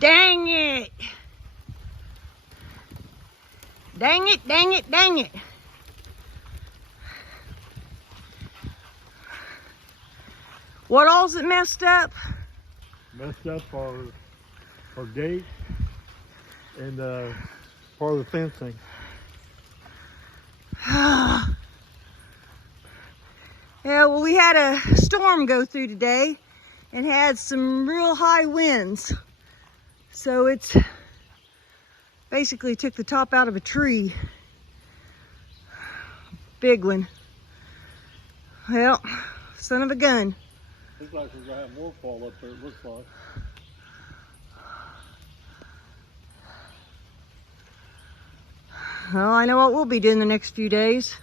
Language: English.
Dang it. Dang it, dang it, dang it. What all's it messed up? Messed up our gate and part of the fencing. Yeah, well, we had a storm go through today and had some real high winds. So it's basically took the top out of a tree. Big one. Well, son of a gun. Looks like we're gonna have more fall up there, it looks like. Well, I know what we'll be doing the next few days.